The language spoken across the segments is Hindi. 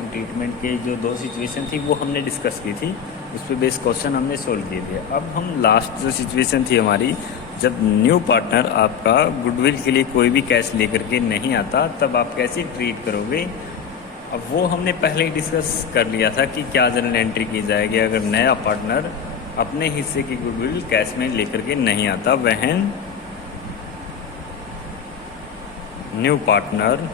अकाउंटिंग ट्रीटमेंट के जो 2 सिचुएशन थी वो हमने डिस्कस की थी, उस पर बेस क्वेश्चन हमने सोल्व किए थे। अब हम लास्ट जो सिचुएशन थी हमारी, जब न्यू पार्टनर आपका गुडविल के लिए कोई भी कैश लेकर के नहीं आता तब आप कैसे ट्रीट करोगे। अब वो हमने पहले ही डिस्कस कर लिया था कि क्या जनरल एंट्री की जाएगी अगर नया पार्टनर अपने हिस्से की गुडविल कैश में लेकर के नहीं आता। When new partner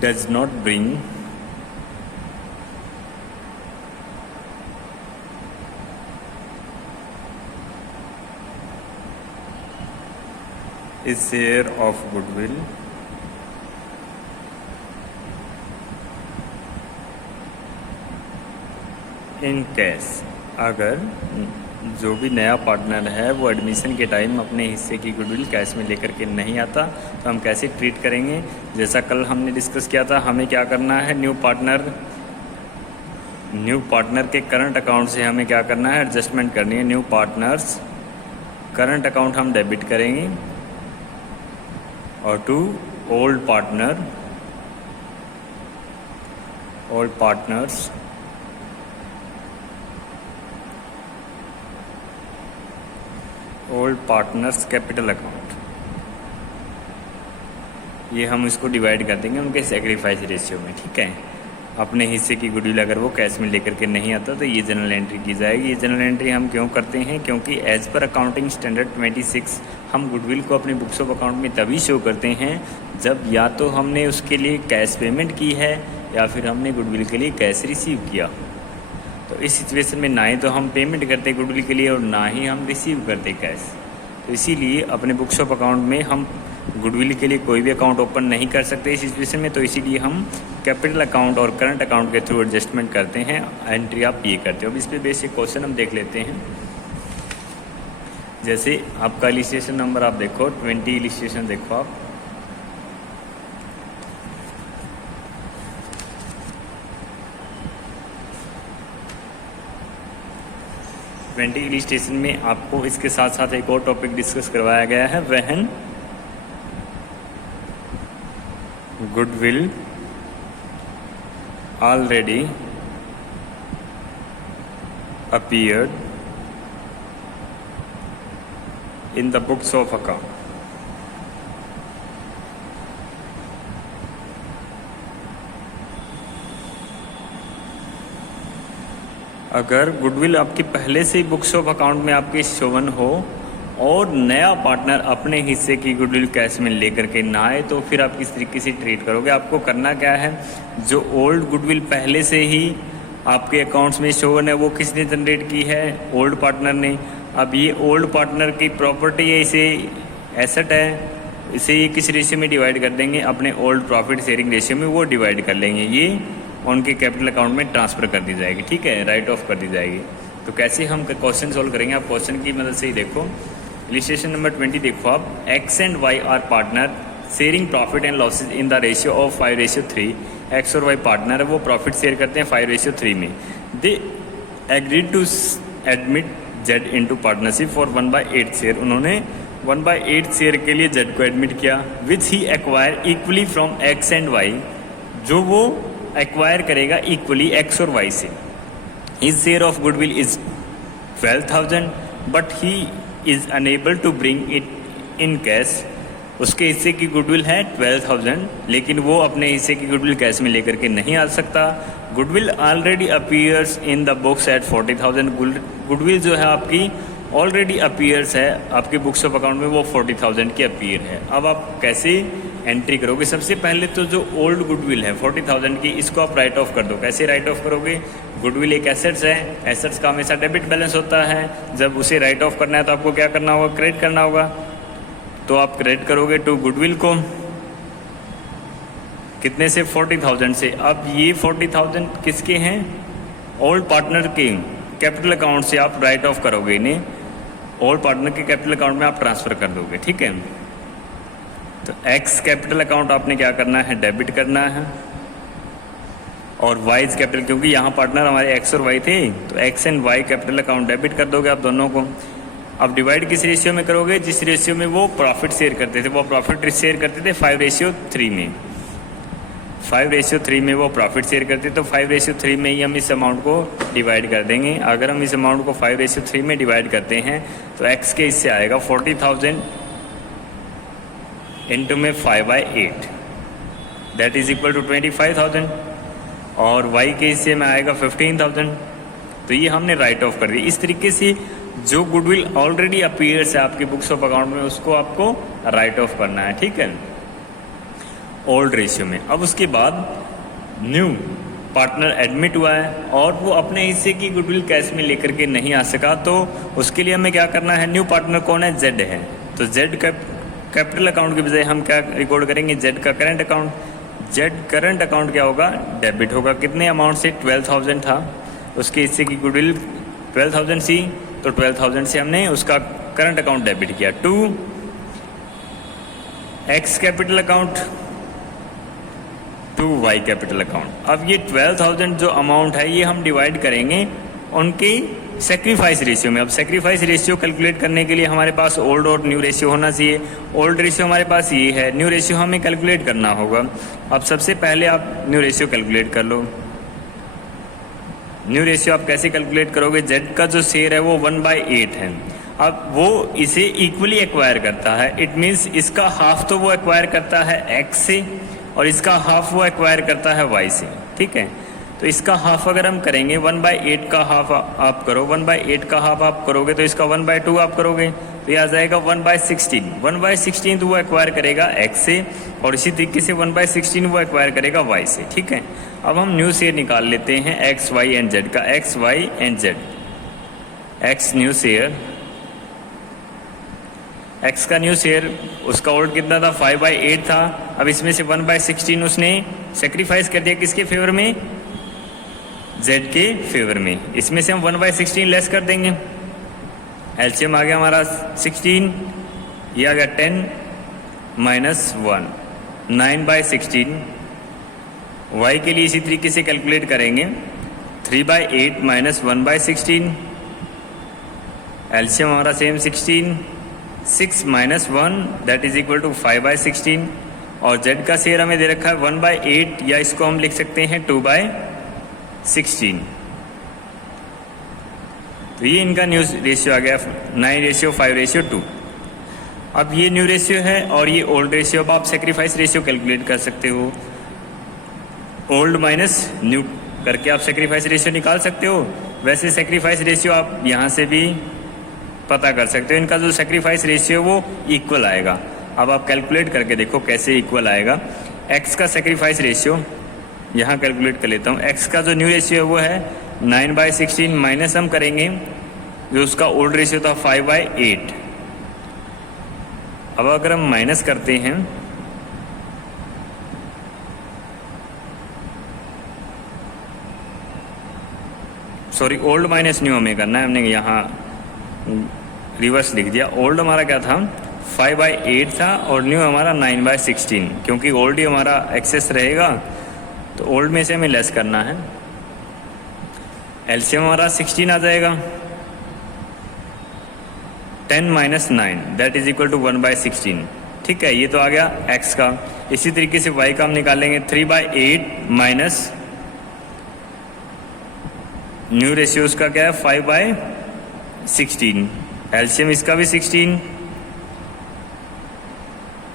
does not bring a share of goodwill in cash। अगर जो भी नया पार्टनर है वो एडमिशन के टाइम अपने हिस्से की गुडविल कैश में लेकर के नहीं आता तो हम कैसे ट्रीट करेंगे। जैसा कल हमने डिस्कस किया था, हमें क्या करना है, न्यू पार्टनर के करंट अकाउंट से हमें क्या करना है, एडजस्टमेंट करनी है। न्यू पार्टनर्स करंट अकाउंट हम डेबिट करेंगे और to old partners old partners capital account, ये हम इसको डिवाइड कर देंगे उनके सेक्रीफाइस रेशियो में। ठीक है, अपने हिस्से की गुडविल अगर वो कैश में लेकर के नहीं आता तो ये जनरल एंट्री की जाएगी। ये जनरल एंट्री हम क्यों करते हैं, क्योंकि एज पर अकाउंटिंग स्टैंडर्ड 26 हम गुडविल को अपने बुक्स ऑफ अकाउंट में तभी शो करते हैं जब या तो हमने उसके लिए कैश पेमेंट की है या फिर हमने गुडविल के लिए कैश रिसीव किया। तो इस सिचुएशन में ना ही तो हम पेमेंट करते गुडविल के लिए और ना ही हम रिसीव करते कैश, तो इसीलिए अपने बुक्स ऑफ अकाउंट में हम गुडविल के लिए कोई भी अकाउंट ओपन नहीं कर सकते इस सिचुएशन में। तो इसीलिए हम कैपिटल अकाउंट और करंट अकाउंट के थ्रू एडजस्टमेंट करते हैं, एंट्री आप ये करते हो। अब इस पर बेसिक क्वेश्चन हम देख लेते हैं। जैसे आपका इलिस्ट्रेशन नंबर आप देखो 20 इलिस्ट्रेशन देखो आप, इलिस्ट्रेशन में आपको इसके साथ साथ एक और टॉपिक डिस्कस करवाया गया है, when goodwill already appeared in the books of account. अगर गुडविल आपकी पहले से ही बुक्स ऑफ अकाउंट में आपके शोवन हो और नया पार्टनर अपने हिस्से की गुडविल कैश में लेकर के ना आए तो फिर आप किस तरीके से ट्रीट करोगे। आपको करना क्या है, जो ओल्ड गुडविल पहले से ही आपके अकाउंट्स में शोवन है वो किसने जनरेट की है, ओल्ड पार्टनर ने। अब ये ओल्ड पार्टनर की प्रॉपर्टी है, इसे एसेट है, इसे ये किस रेशियो में डिवाइड कर देंगे, अपने ओल्ड प्रॉफिट शेयरिंग रेशियो में वो डिवाइड कर लेंगे, ये उनके कैपिटल अकाउंट में ट्रांसफ़र कर दी जाएगी। ठीक है, राइट ऑफ कर दी जाएगी। तो कैसे हम क्वेश्चन सोल्व करेंगे, आप क्वेश्चन की मदद से ही देखो। इलिस्ट्रेशन नंबर 20 देखो आप, X and Y are partner sharing profit and losses in the ratio of 5:3। X और वाई पार्टनर है, वो प्रॉफिट शेयर करते हैं 5:3 में। They agreed to admit Z into partnership for 1/8 शेयर। उन्होंने 1/8 शेयर के लिए जेड को एडमिट किया, which he acquire equally from X and Y, जो वो एक्वायर करेगा इक्वली एक्स और वाई से। His share of goodwill is 12,000 but he is unable to bring it in cash. उसके हिस्से की गुडविल है 12,000 लेकिन वो अपने हिस्से की गुडविल कैश में लेकर के नहीं आ सकता। Goodwill already appears in the books at 40,000। Goodwill जो है आपकी ऑलरेडी अपीयर्स है आपके बुक्स ऑफ अकाउंट में, वो 40,000 की अपीयर है। अब आप कैसे एंट्री करोगे, सबसे पहले तो जो ओल्ड गुडविल है 40,000 की, इसको आप राइट ऑफ कर दो। कैसे राइट ऑफ करोगे, गुडविल एक एसेट्स है, एसेट्स का हमेशा डेबिट बैलेंस होता है, जब उसे राइट ऑफ करना है तो आपको क्या करना होगा, क्रेडिट करना होगा। तो आप क्रेडिट करोगे टू गुडविल को कितने से, 40,000 से। अब ये 40,000 किसके हैं, ओल्ड पार्टनर के कैपिटल अकाउंट से आप राइट ऑफ करोगे, इन्हें ओल्ड पार्टनर के कैपिटल अकाउंट में आप ट्रांसफ़र कर दोगे। ठीक है, तो एक्स कैपिटल अकाउंट आपने क्या करना है, डेबिट करना है, और वाई कैपिटल, क्योंकि यहाँ पार्टनर हमारे एक्स और वाई थे, तो X and Y capital account debit कर दोगे आप दोनों को। अब डिवाइड किस रेशियो में करोगे, जिस रेशियो में वो प्रॉफिट शेयर करते थे, वो प्रॉफिट शेयर करते थे 5:3 में। 5:3 में वो प्रॉफिट शेयर करते, तो 5:3 में ही हम इस अमाउंट को डिवाइड कर देंगे। अगर हम इस अमाउंट को 5:3 में डिवाइड करते हैं तो एक्स के इससे आएगा 40,000 इंटू में 5/8 दैट इज इक्वल टू 25,000 और वाई के हिस्से में आएगा 15,000। तो ये हमने राइट ऑफ कर दिया। इस तरीके से जो गुडविल ऑलरेडी अपीयर्स है आपके बुक्स ऑफ अकाउंट में उसको आपको राइट ऑफ करना है, ठीक है, ओल्ड रेशियो में। अब उसके बाद न्यू पार्टनर एडमिट हुआ है और वो अपने हिस्से की गुडविल कैश में लेकर के नहीं आ सका, तो उसके लिए हमें क्या करना है, न्यू पार्टनर कौन है, जेड है। तो जेड कैपिटल अकाउंट की बजाय हम क्या रिकॉर्ड करेंगे, जेड का current account. Z current account क्या होगा, डेबिट होगा। कितने अमाउंट से, 12,000 था, उसके हिस्से की गुडविल 12,000 सी, तो 12,000 से हमने उसका करंट अकाउंट डेबिट किया। To X capital account, to Y capital account. अब ये 12,000 जो अमाउंट है ये हम डिवाइड करेंगे उनकी सेक्रीफाइस रेशियो में। अब सेक्रीफाइस रेशियो कैलकुलेट करने के लिए हमारे पास ओल्ड और न्यू रेशियो होना चाहिए। ओल्ड रेशियो हमारे पास ये है, न्यू रेशियो हमें कैलकुलेट करना होगा। अब सबसे पहले आप न्यू रेशियो कैलकुलेट कर लो। न्यू रेशियो आप कैसे कैलकुलेट करोगे, जेड का जो शेयर है वो 1/8 है। अब वो इसे इक्वली एक्वायर करता है, इट मीन्स इसका हाफ तो वो एक्वायर करता है एक्स से और इसका हाफ वो एक्वायर करता है वाई से, ठीक है। तो इसका हाफ अगर हम करेंगे 1/8 का हाफ आप करो, 1/8 का हाफ आप करोगे तो इसका 1/2 आप करोगे, तो यह आ जाएगा 1/16। 1/16 वो एक्वायर करेगा एक्स से और इसी तरीके से 1/16 वो एक्वायर करेगा वाई से, ठीक है। अब हम न्यू शेयर निकाल लेते हैं एक्स वाई एंड जेड का, X Y and Z. X new share, X का न्यू शेयर उसका ओल्ड कितना था, 5/8 था। अब इसमें से 1/16 उसने सेक्रीफाइस कर दिया, किसके फेवर में, जेड के फेवर में। इसमें से हम 1/16 लेस कर देंगे, एलसीएम आ गया हमारा 16, ये आ गया 10 माइनस 1, 9/16। वाई के लिए इसी तरीके से कैलकुलेट करेंगे, 3/8 माइनस 1/16, एलसीएम हमारा same 16, 6 minus 1 that is equal to 5/16 और जेड का शेयर हमें दे रखा है 1/8 या इसको हम लिख सकते हैं 2/16। तो ये इनका न्यू रेशियो आ गया 9:5:2। अब ये न्यू रेशियो है और ये ओल्ड रेशियो। अब आप सेक्रीफाइस रेशियो कैलकुलेट कर सकते हो, ओल्ड माइनस न्यू करके आप सेक्रीफाइस रेशियो निकाल सकते हो। वैसे सेक्रीफाइस रेशियो आप यहाँ से भी पता कर सकते हो, इनका जो सेक्रीफाइस रेशियो वो इक्वल आएगा। अब आप कैलकुलेट करके देखो कैसे इक्वल आएगा। एक्स का सेक्रीफाइस रेशियो यहाँ कैलकुलेट कर लेता हूँ। एक्स का जो न्यू रेशियो है वो है 9/16 माइनस हम करेंगे जो उसका ओल्ड रेशियो था 5/8। अब अगर हम माइनस करते हैं सॉरी ओल्ड माइनस न्यू हमें करना है, हमने यहाँ रिवर्स लिख दिया। ओल्ड हमारा क्या था 5/8 था और न्यू हमारा 9/16, क्योंकि ओल्ड ही हमारा एक्सेस रहेगा तो ओल्ड में से हमें लेस करना है। एलसीएम हमारा 16 आ जाएगा, 10 minus 9 that is equal to 1/16, ठीक है। ये तो आ गया एक्स का। इसी तरीके से वाई का हम निकालेंगे 3/8 माइनस न्यू रेशियो उसका क्या है 5/16, एलसीएम इसका भी 16,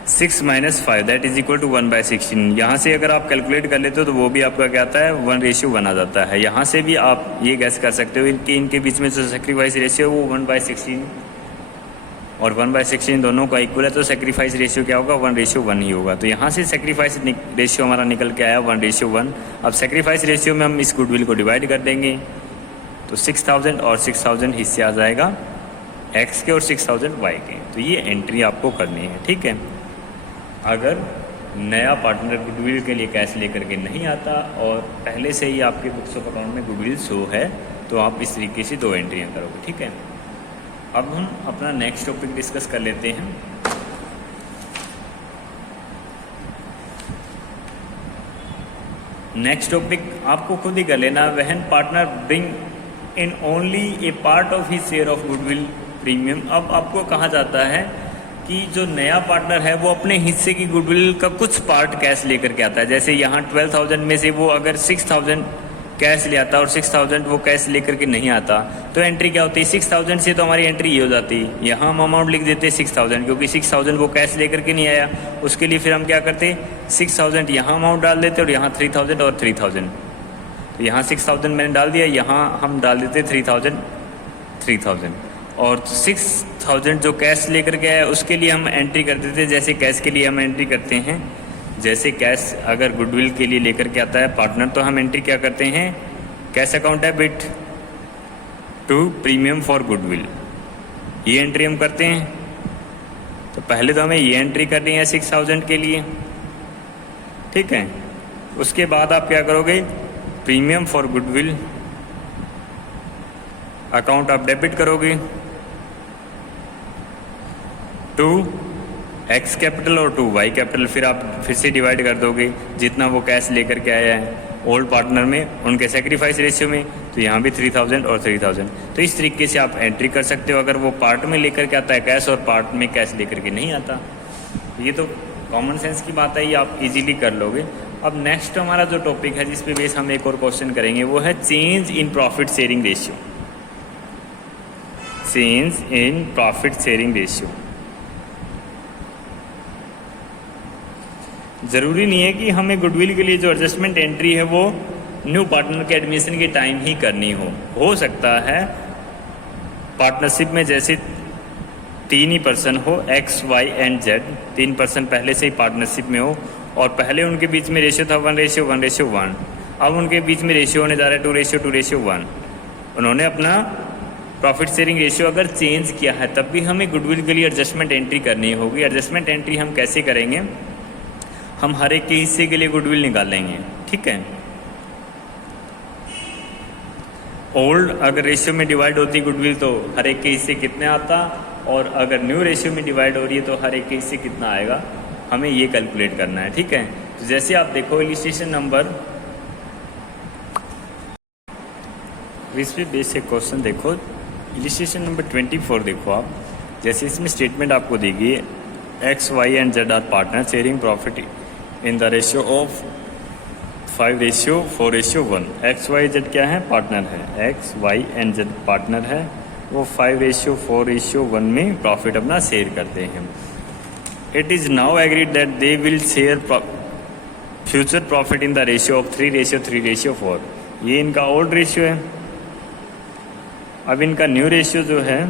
6 minus 5 that is equal to 1/16। यहाँ से अगर आप कैलकुलेट कर लेते हो तो वो भी आपका क्या आता है 1:1 आ जाता है। यहाँ से भी आप ये गैस कर सकते हो कि इनके बीच में जो सेक्रीफाइस रेशियो वो 1/16 और 1/16 दोनों का इक्वल है, तो सेक्रीफाइस रेशियो क्या होगा 1:1 ही होगा। तो यहाँ से सेक्रीफाइस रेशियो हमारा निकल के आया 1:1। अब सेक्रीफाइस रेशियो में हम इस गुडविल को डिवाइड कर देंगे तो 6,000 और 6,000 हिस्से आ जाएगा एक्स के और 6,000 वाई के। तो ये एंट्री आपको करनी है, ठीक है। अगर नया पार्टनर गुडविल के लिए कैश लेकर के नहीं आता और पहले से ही आपके बुक्स ऑफ अकाउंट में गुडविल शो है तो आप इस तरीके से 2 एंट्रियाँ करोगे, ठीक है। अब हम अपना नेक्स्ट टॉपिक डिस्कस कर लेते हैं। नेक्स्ट टॉपिक आपको खुद ही कर लेना, when partner bring in only A part of his share of goodwill premium. अब आपको कहा जाता है कि जो नया पार्टनर है वो अपने हिस्से की गुडविल का कुछ पार्ट कैश लेकर के आता है। जैसे यहाँ 12,000 में से वो अगर 6,000 कैश ले आता और 6,000 वो कैश लेकर के नहीं आता, तो एंट्री क्या होती है, 6,000 से तो हमारी एंट्री ये हो जाती है, यहाँ हम अमाउंट लिख देते हैं 6,000, क्योंकि 6,000 वो कैश लेकर के नहीं आया। उसके लिए फिर हम क्या करते, 6,000 यहाँ अमाउंट डाल देते और यहाँ 3,000 और 3,000। तो यहाँ 6,000 मैंने डाल दिया, यहाँ हम डाल देते 3,000 और 6,000 जो कैश लेकर के आया उसके लिए हम एंट्री कर देते हैं। जैसे कैश के लिए हम एंट्री करते हैं, जैसे कैश अगर गुडविल के लिए लेकर के आता है पार्टनर, तो हम एंट्री क्या करते हैं, cash account debit to premium for goodwill, ये एंट्री हम करते हैं। तो पहले तो हमें ये एंट्री करनी है 6,000 के लिए, ठीक है। उसके बाद आप क्या करोगे, प्रीमियम फॉर गुडविल अकाउंट आप डेबिट करोगे टू एक्स कैपिटल और टू वाई कैपिटल, फिर आप फिर से डिवाइड कर दोगे जितना वो कैश लेकर के आया है ओल्ड पार्टनर में, उनके सेक्रीफाइस रेशियो में। तो यहाँ भी 3,000 और 3,000। तो इस तरीके से आप एंट्री कर सकते हो अगर वो पार्ट में लेकर के आता है कैश और पार्ट में कैश लेकर के नहीं आता। ये तो कॉमन सेंस की बात है, ये आप इजीली कर लोगे। अब नेक्स्ट हमारा जो टॉपिक है जिस पे बेस हम एक और क्वेश्चन करेंगे वो है change in profit sharing ratio. Change in profit sharing ratio, ज़रूरी नहीं है कि हमें गुडविल के लिए जो एडजस्टमेंट एंट्री है वो न्यू पार्टनर के एडमिशन के टाइम ही करनी हो सकता है पार्टनरशिप में जैसे 3 ही पर्सन हो, X Y and Z, 3 person पहले से ही पार्टनरशिप में हो और पहले उनके बीच में रेशियो था 1:1:1। अब उनके बीच में रेशियो होने जा रहा है 2:2:1। उन्होंने अपना प्रॉफिट शेयरिंग रेशियो अगर चेंज किया है तब भी हमें गुडविल के लिए एडजस्टमेंट एंट्री करनी होगी। एडजस्टमेंट एंट्री हम कैसे करेंगे, हम हर एक के हिस्से के लिए गुडविल निकालेंगे, ठीक है। ओल्ड अगर रेशियो में डिवाइड होती गुडविल तो हर एक के हिस्से कितने आता, और अगर न्यू रेशियो में डिवाइड हो रही है तो हर एक के हिस्से कितना आएगा, हमें ये कैलकुलेट करना है, ठीक है। तो जैसे आप देखो इलिस्ट्रेशन नंबर, इस पे बेसिक क्वेश्चन देखो, इलिस्ट्रेशन नंबर 24 देखो आप। जैसे इसमें स्टेटमेंट आपको देगी X Y and Z are partner sharing profit in the ratio of 5:4:1। X Y Z क्या है, पार्टनर है, X Y and Z partner है, वो 5:4:1 में प्रॉफिट अपना शेयर करते हैं। It is now agreed that they will share future profit in the ratio of 3:3:4। ये इनका ओल्ड रेशियो है। अब इनका न्यू रेशियो जो है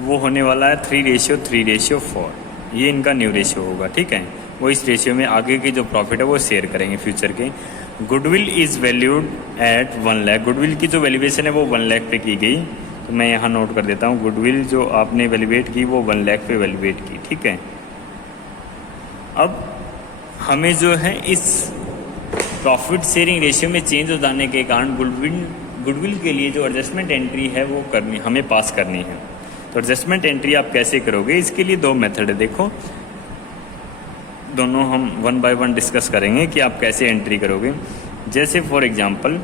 वो होने वाला है 3:3:4। ये इनका न्यू रेशियो होगा, ठीक है। वो इस रेशियो में आगे की जो प्रॉफिट है वो शेयर करेंगे फ्यूचर के। Goodwill is valued at 1 lakh. Goodwill की जो वैल्यूएशन है वो 1 लाख पे की गई, तो मैं यहाँ नोट कर देता हूँ। गुडविल जो आपने वैल्यूएट की वो 1 लाख पे वैल्यूएट की, ठीक है। अब हमें जो है इस प्रॉफिट शेयरिंग रेशियो में चेंज हो जाने के कारण गुडविल के लिए जो एडजस्टमेंट एंट्री है वो हमें पास करनी है। तो एडजस्टमेंट एंट्री आप कैसे करोगे, इसके लिए 2 मेथड है। देखो दोनों हम 1 बाय 1 डिस्कस करेंगे कि आप कैसे एंट्री करोगे। जैसे for example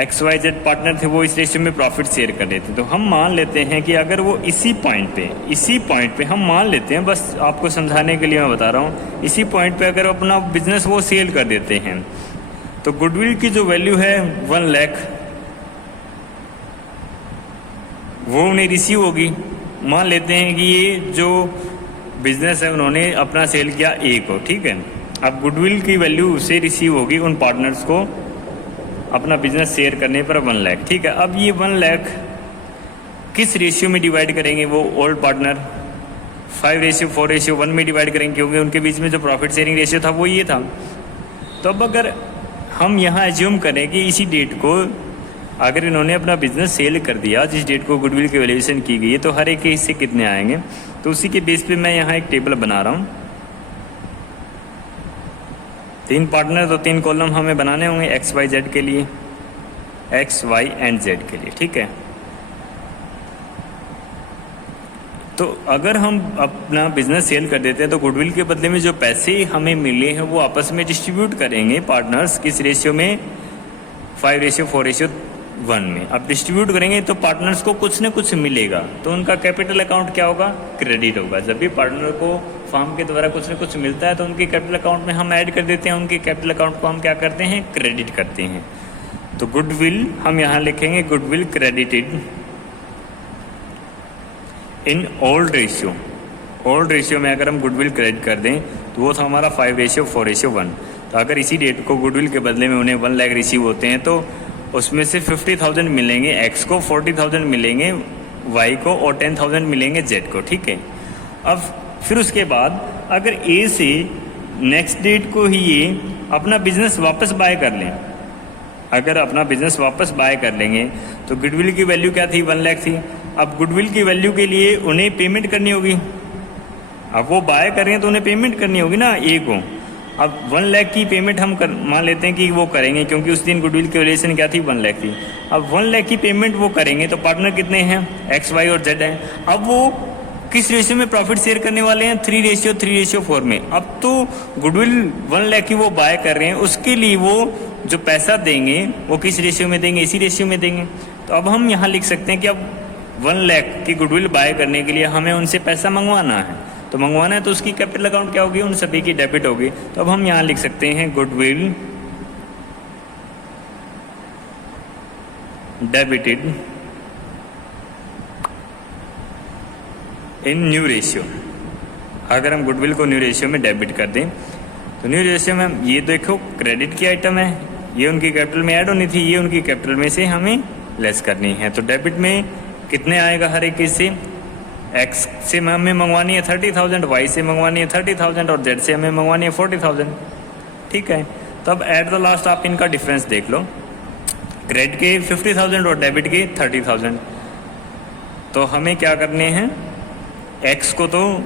X Y Z partner थे, वो इस रेशियो में प्रॉफिट शेयर कर रहे थे। तो हम मान लेते हैं कि अगर वो इसी पॉइंट पे हम मान लेते हैं, बस आपको समझाने के लिए मैं बता रहा हूँ, इसी पॉइंट पे अगर अपना बिजनेस वो सेल कर देते हैं तो गुडविल की जो वैल्यू है 1 लाख वो उन्हें रिसीव होगी। मान लेते हैं कि ये जो बिजनेस है उन्होंने अपना सेल किया A को, ठीक है। अब गुडविल की वैल्यू उसे रिसीव होगी उन पार्टनर्स को अपना बिजनेस शेयर करने पर 1 लाख, ठीक है। अब ये 1 लाख किस रेशियो में डिवाइड करेंगे, वो ओल्ड पार्टनर 5:4:1 में डिवाइड करेंगे, क्योंकि उनके बीच में जो प्रॉफिट शेयरिंग रेशियो था वो ये था। तो अब अगर हम यहाँ एज्यूम करें कि इसी डेट को अगर इन्होंने अपना बिजनेस सेल कर दिया जिस डेट को गुडविल की वैल्यूएशन की गई है, तो हर एक के हिस्से कितने आएंगे, तो उसी के बेस पे मैं यहाँ एक टेबल बना रहा हूँ। 3 पार्टनर तो 3 कॉलम हमें बनाने होंगे एक्स वाई जेड के लिए, एक्स वाई एंड जेड के लिए, ठीक है। तो अगर हम अपना बिजनेस सेल कर देते हैं तो गुडविल के बदले में जो पैसे हमें मिले हैं वो आपस में डिस्ट्रीब्यूट करेंगे पार्टनर्स किस रेशियो में, 5:4:1 1 में। अब डिस्ट्रीब्यूट करेंगे तो पार्टनर्स को कुछ न कुछ मिलेगा, तो उनका कैपिटल अकाउंट क्या होगा, क्रेडिट होगा। जब भी पार्टनर को फर्म के द्वारा कुछ न कुछ मिलता है तो उनके कैपिटल अकाउंट में हम ऐड कर देते हैं, उनके कैपिटल अकाउंट को हम क्या करते हैं, क्रेडिट करते हैं। तो गुडविल हम यहाँ लिखेंगे goodwill credited in old ratio. Old ratio में अगर हम गुडविल क्रेडिट कर दें तो वो था हमारा 5:4:1। तो अगर इसी डेट को गुडविल के बदले में उन्हें 1 लाख रिसीव होते हैं तो उसमें से 50,000 मिलेंगे एक्स को, 40,000 मिलेंगे वाई को और 10,000 मिलेंगे जेड को। ठीक है। अब फिर उसके बाद अगर ए से नेक्स्ट डेट को ही ये अपना बिजनेस वापस बाय कर लें, अगर अपना बिजनेस वापस बाय कर लेंगे तो गुडविल की वैल्यू क्या थी, 1 लाख थी। अब गुडविल की वैल्यू के लिए उन्हें पेमेंट करनी होगी। अब वो बाय कर रहे हैं तो उन्हें पेमेंट करनी होगी ना ए को। अब 1 लाख की पेमेंट हम मान लेते हैं कि वो करेंगे, क्योंकि उस दिन गुडविल की वैल्यूएशन क्या थी, 1 लाख थी। अब 1 लाख की पेमेंट वो करेंगे तो पार्टनर कितने हैं, एक्स वाई और जेड हैं। अब वो किस रेशियो में प्रॉफिट शेयर करने वाले हैं, 3:4 में। अब तो गुडविल 1 लाख की वो बाय कर रहे हैं, उसके लिए वो जो पैसा देंगे वो किस रेशियो में देंगे, इसी रेशियो में देंगे। तो अब हम यहाँ लिख सकते हैं कि अब 1 लाख की गुडविल बाय करने के लिए हमें उनसे पैसा मंगवाना है, तो मंगवाना है तो उसकी कैपिटल अकाउंट क्या होगी, उन सभी की डेबिट होगी। तो अब हम यहाँ लिख सकते हैं goodwill debited in new ratio. अगर हम गुडविल को न्यू रेशियो में डेबिट कर दें तो न्यू रेशियो में ये देखो क्रेडिट की आइटम है, ये उनकी कैपिटल में ऐड होनी थी, ये उनकी कैपिटल में से हमें लेस करनी है। तो डेबिट में कितने आएगा हर एक से, एक्स से हमें मंगवानी है 30,000, वाई से मंगवानी है 30,000 और जेड से हमें मंगवानी है 40,000। ठीक है। तो अब एट द लास्ट आप इनका डिफरेंस देख लो, क्रेडिट के 50,000 और डेबिट के 30,000। तो हमें क्या करने हैं, एक्स को तो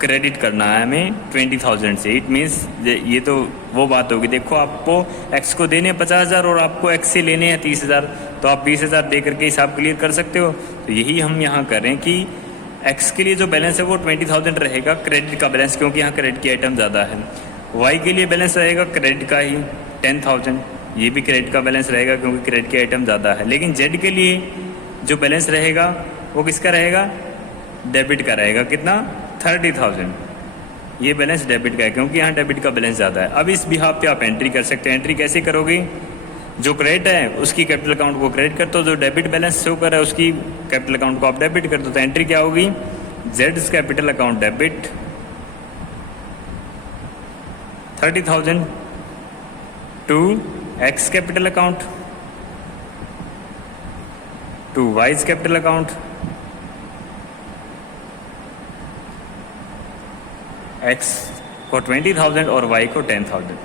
क्रेडिट करना है हमें 20,000 से। इट मीन्स ये तो वो बात होगी, देखो आपको एक्स को देने 50,000 और आपको एक्स से लेने हैं 30,000, तो आप 20,000 दे करके हिसाब क्लियर कर सकते हो। तो यही हम यहाँ कर रहे हैं कि एक्स के लिए जो बैलेंस है वो 20,000 रहेगा, क्रेडिट का बैलेंस, क्योंकि यहाँ क्रेडिट की आइटम ज़्यादा है। वाई के लिए बैलेंस रहेगा क्रेडिट का ही 10,000, ये भी क्रेडिट का बैलेंस रहेगा क्योंकि क्रेडिट की आइटम ज़्यादा है। लेकिन जेड के लिए जो बैलेंस रहेगा वो किसका रहेगा, डेबिट का रहेगा, कितना, 30,000। ये बैलेंस डेबिट का है क्योंकि यहाँ डेबिट का बैलेंस ज़्यादा है। अब इस बिहाफ पे आप एंट्री कर सकते हैं। एंट्री कैसे करोगे, जो क्रेडिट है उसकी कैपिटल अकाउंट को क्रेडिट कर दो, जो डेबिट बैलेंस शो कर रहा है उसकी कैपिटल अकाउंट को आप डेबिट कर दो। तो एंट्री क्या होगी, जेड्स capital account debit 30,000 to X capital account to Y's capital account X को 20,000 और वाई को 10,000।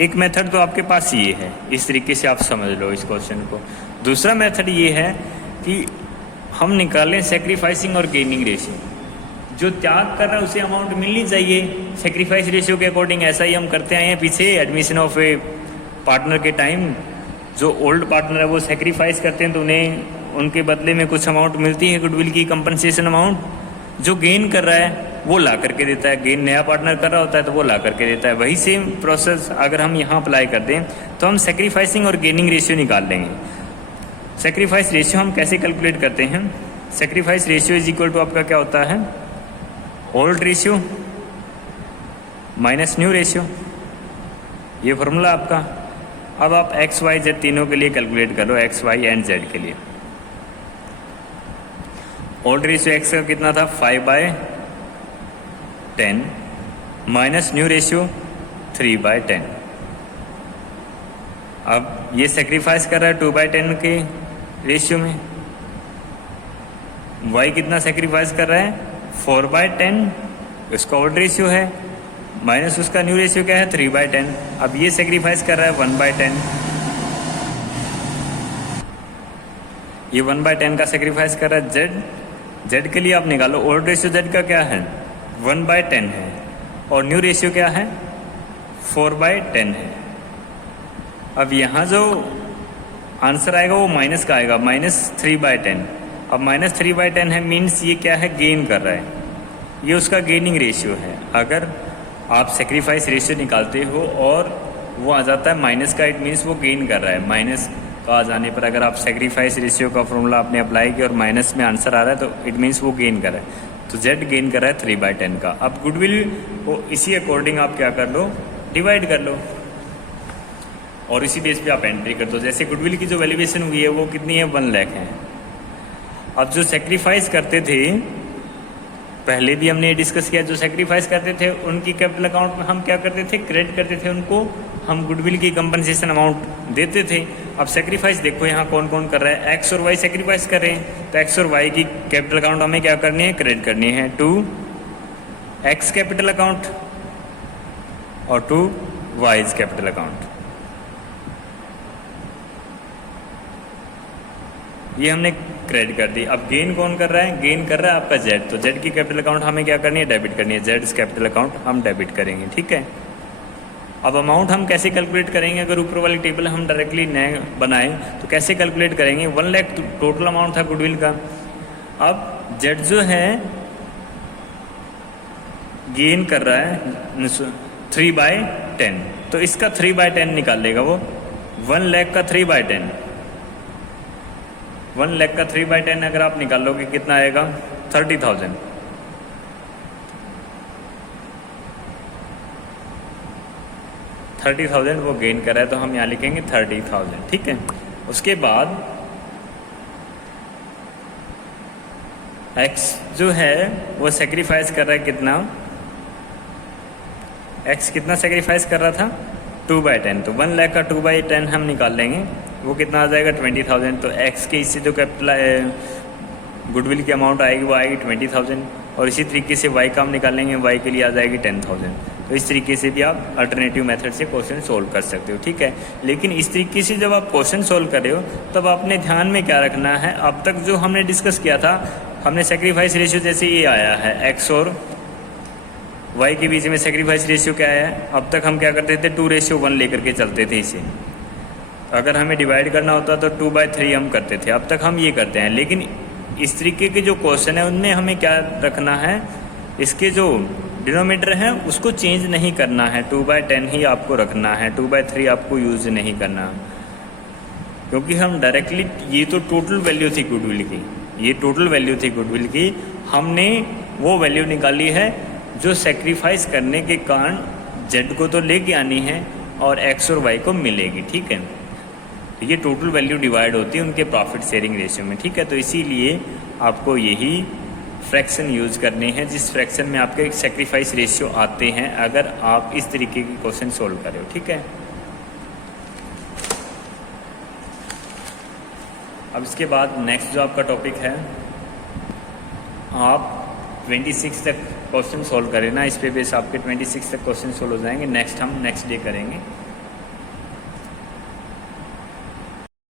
एक मेथड तो आपके पास ये है, इस तरीके से आप समझ लो इस क्वेश्चन को। दूसरा मेथड ये है कि हम निकालें सेक्रीफाइसिंग और गेनिंग रेशियो। जो त्याग कर रहा है उसे अमाउंट मिलनी चाहिए सेक्रीफाइस रेशियो के अकॉर्डिंग। ऐसा ही हम करते आए हैं पीछे एडमिशन ऑफ ए पार्टनर के टाइम। जो ओल्ड पार्टनर है वो सेक्रीफाइस करते हैं तो उन्हें उनके बदले में कुछ अमाउंट मिलती है गुडविल की कंपनसेशन अमाउंट। जो गेन कर रहा है वो ला करके देता है, गेन नया पार्टनर कर रहा होता है तो वो ला करके देता है। वही सेम प्रोसेस अगर हम यहाँ अप्लाई कर दें तो हम सेक्रीफाइसिंग और गेनिंग रेशियो निकाल लेंगे। सेक्रीफाइस रेशियो हम कैसे कैलकुलेट करते हैं, sacrifice ratio is equal to आपका क्या होता है, old ratio minus new ratio, ये फॉर्मूला आपका। अब आप एक्स वाई जेड तीनों के लिए कैलकुलेट कर लो, एक्स वाई एंड जेड के लिए। ओल्ड रेशियो एक्स का कितना था 5/10 माइनस न्यू रेशियो 3/10। अब ये सेक्रीफाइस कर रहा है 2/10 के रेशियो में। वाई कितना सेक्रीफाइस कर रहा है 4/10, उसका ओल्ड रेशियो है, माइनस उसका न्यू रेशियो क्या है 3/10। अब ये सेक्रीफाइस कर रहा है 1/10, ये 1/10 का सेक्रीफाइस कर रहा है जेड। जेड के लिए आप निकालो, ओल्ड रेशियो जेड का क्या है 1/10 है और न्यू रेशियो क्या है 4/10 है। अब यहाँ जो आंसर आएगा वो माइनस का आएगा, -3/10। अब -3/10 है मीन्स ये क्या है, गेन कर रहा है, ये उसका गेनिंग रेशियो है। अगर आप सेक्रीफाइस रेशियो निकालते हो और वो आ जाता है माइनस का, इट मीन्स वो गेन कर रहा है, तो आ जाने पर अगर आप सेक्रीफाइस रेशियो का फॉर्मूला आपने अप्लाई किया और माइनस में आंसर आ रहा है तो इट मीन्स वो गेन कर रहा है। तो जेड गेन कर रहा है 3/10 का। अब गुडविल को इसी अकॉर्डिंग आप क्या कर लो, डिवाइड कर लो और इसी बेस पे आप एंट्री कर दो। जैसे गुडविल की जो वैल्यूएशन हुई है वो कितनी है, 1 लाख है। अब जो सेक्रीफाइस करते थे, पहले भी हमने ये डिस्कस किया, जो सेक्रीफाइस करते थे उनकी कैपिटल अकाउंट में हम क्या करते थे, क्रेडिट करते थे उनको, हम गुडविल की कंपनसेशन अमाउंट देते थे। अब सेक्रीफाइस देखो यहाँ कौन कौन कर रहा है, एक्स और वाई सेक्रीफाइस कर रहे हैं, तो एक्स और वाई की कैपिटल अकाउंट हमें क्या करनी है, क्रेडिट करनी है टू एक्स कैपिटल अकाउंट और टू वाईज कैपिटल अकाउंट। ये हमने क्रेडिट कर दी। अब गेन कौन कर रहा है, गेन कर रहा है आपका जेड, तो जेड की कैपिटल अकाउंट हमें क्या करनी है, डेबिट करनी है, जेड कैपिटल अकाउंट हम डेबिट करेंगे, ठीक है। अब अमाउंट हम कैसे कैलकुलेट करेंगे, अगर ऊपर वाली टेबल हम डायरेक्टली नए बनाएं तो कैसे कैलकुलेट करेंगे, 1 लाख टोटल अमाउंट था गुडविल का। अब जेड जो है गेन कर रहा है 3/10, तो इसका 3/10 निकाल लेगा वो, 1 लाख का 3/10, 1 लाख का 3/10 अगर आप निकालोगे कितना आएगा, 30,000। वो गेन कर रहा है तो हम यहाँ लिखेंगे 30,000, ठीक है। उसके बाद एक्स जो है वो सेक्रीफाइस कर रहा है कितना, एक्स कितना सेक्रीफाइस कर रहा था, 2/10, तो 1 लाख का 2/10 हम निकाल लेंगे, वो कितना आ जाएगा 20,000। तो एक्स के इससे जो कैपिटल गुडविल की अमाउंट आएगी वो आएगी 20,000, और इसी तरीके से वाई का हम निकालेंगे, वाई के लिए आ जाएगी 10,000। तो इस तरीके से भी आप अल्टरनेटिव मेथड से क्वेश्चन सोल्व कर सकते हो, ठीक है। लेकिन इस तरीके से जब आप क्वेश्चन सोल्व कर रहे हो तब आपने ध्यान में क्या रखना है, अब तक जो हमने डिस्कस किया था, हमने सेक्रीफाइस रेशियो जैसे ये आया है एक्स और वाई के बीच में सेक्रीफाइस रेशियो क्या है, अब तक हम क्या करते थे 2:1 लेकर के चलते थे इसे। अगर हमें डिवाइड करना होता तो 2/3 हम करते थे, अब तक हम ये करते हैं। लेकिन इस तरीके के जो क्वेश्चन है उनमें हमें क्या रखना है, इसके जो डिनोमिनेटर है उसको चेंज नहीं करना है, 2/10 ही आपको रखना है, 2/3 आपको यूज नहीं करना, क्योंकि हम डायरेक्टली, ये तो टोटल वैल्यू थी गुडविल की, ये टोटल वैल्यू थी गुडविल की, हमने वो वैल्यू निकाली है जो सेक्रीफाइस करने के कारण जेड को तो लेके आनी है और एक्स और वाई को मिलेगी, ठीक है। तो ये टोटल वैल्यू डिवाइड होती है उनके प्रॉफिट शेयरिंग रेशियो में, ठीक है। तो इसीलिए आपको यही फ्रैक्शन यूज करने हैं जिस फ्रैक्शन में आपके सेक्रीफाइस रेशियो आते हैं, अगर आप इस तरीके के क्वेश्चन सोल्व करें, ठीक है। अब इसके बाद नेक्स्ट जो आपका टॉपिक है, आप 26 तक क्वेश्चन सोल्व करें ना, इस पे बेस आपके 26 तक क्वेश्चन सोल्व हो जाएंगे। नेक्स्ट हम नेक्स्ट डे करेंगे।